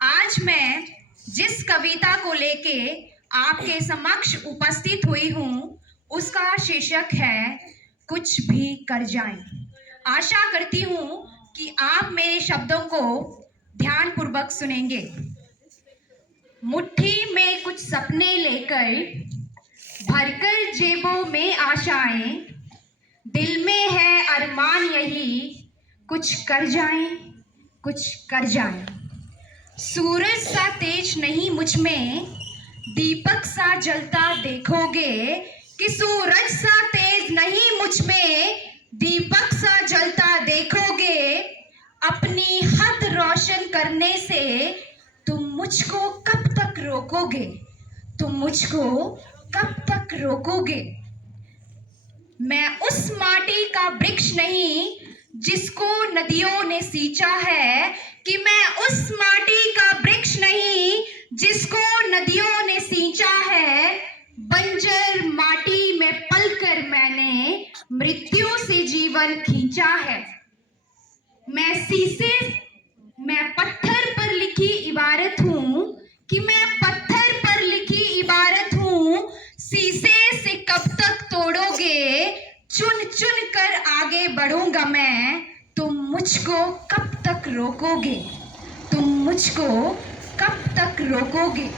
आज मैं जिस कविता को लेके आपके समक्ष उपस्थित हुई हूँ उसका शीर्षक है कुछ भी कर जाएं। आशा करती हूँ कि आप मेरे शब्दों को ध्यानपूर्वक सुनेंगे। मुट्ठी में कुछ सपने लेकर भरकर जेबों में आशाएं, दिल में है अरमान यही कुछ कर जाएं, कुछ कर जाएं। सूरज सा तेज नहीं मुझ में, दीपक सा जलता देखोगे कि सूरज सा तेज नहीं मुझ में, दीपक सा जलता देखोगे। अपनी हद रोशन करने से तुम मुझको कब तक रोकोगे, तुम मुझको कब तक रोकोगे। मैं उस माटी का वृक्ष नहीं जिसको नदियों ने सींचा है, कि मैं उस माटी का वृक्ष नहीं जिसको नदियों ने सींचा है। बंजर माटी में पलकर मैंने मृत्यु से जीवन खींचा है। मैं पत्थर पर लिखी इबारत हूँ, कि मैं पत्थर पर लिखी इबारत हूँ। शीशे से कब तक तोड़ोगे, चुन चुन कर आगे बढ़ूंगा मैं। तुम मुझको कब तक रोकोगे, तुम मुझको कब तक रोकोगे।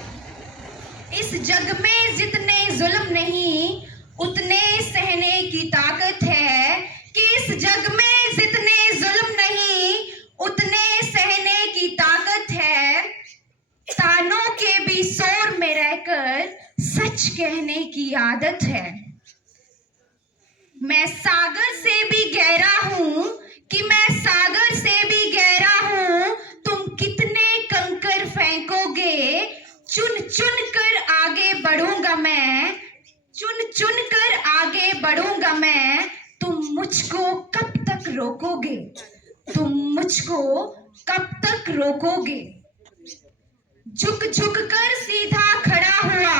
इस जग में जितने जुल्म नहीं उतने सहने की ताकत है, कि इस जग में जितने जुल्म नहीं उतने सहने की ताकत है। तानों के भी शोर में रहकर सच कहने की आदत है। मैं सागर से भी गहरा हूँ, कि मैं सागर से भी गहरा हूँ। तुम कितने कंकर फेंकोगे, चुन चुन कर आगे बढ़ूंगा मैं, चुन चुन कर आगे बढ़ूंगा मैं। तुम मुझको कब तक रोकोगे, तुम मुझको कब तक रोकोगे। झुक झुक कर सीधा खड़ा हुआ,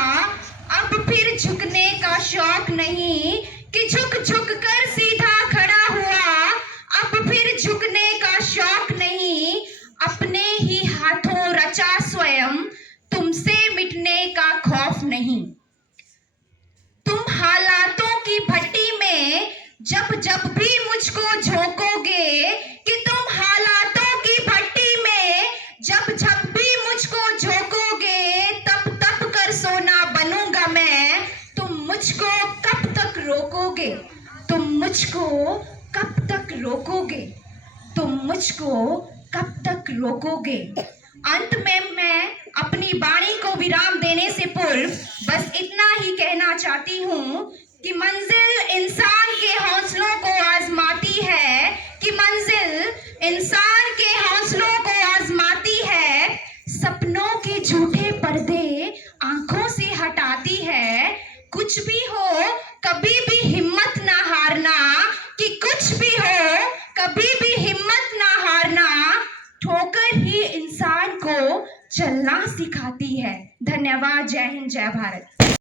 अब फिर झुकने का शौक नहीं, कि झुक झुक कर सीधा खड़ा हुआ, अब फिर झुकने का शौक नहीं। अपने ही हाथों रचा स्वयं, तुमसे मिटने का खौफ नहीं। तुम हालातों की भट्टी में जब जब भी मुझको झोंकोगे, कि तुम हालातों की भट्टी में जब जब भी मुझको झोंकोगे, तब तब कर सोना बनूंगा मैं। तुम मुझको कब तक रोकोगे, तुम मुझको कब तक रोकोगे, तुम मुझको कब तक रोकोगे। अंत में मैं अपनी वाणी को विराम देने से पूर्व बस इतना ही कहना चाहती हूँ कि मंजिल इंसान के हौसलों को आजमाती है, कि मंजिल इंसान के हौसलों को आजमाती है। सपनों के झूठे पर्दे आंखों से हटाती है। कुछ भी हो कभी भी हिम्मत ना हारना, कि कुछ भी हो कभी भी हिम्मत ना हारना। ठोकर ही इंसान को चलना सिखाती है। धन्यवाद। जय हिंद, जय भारत।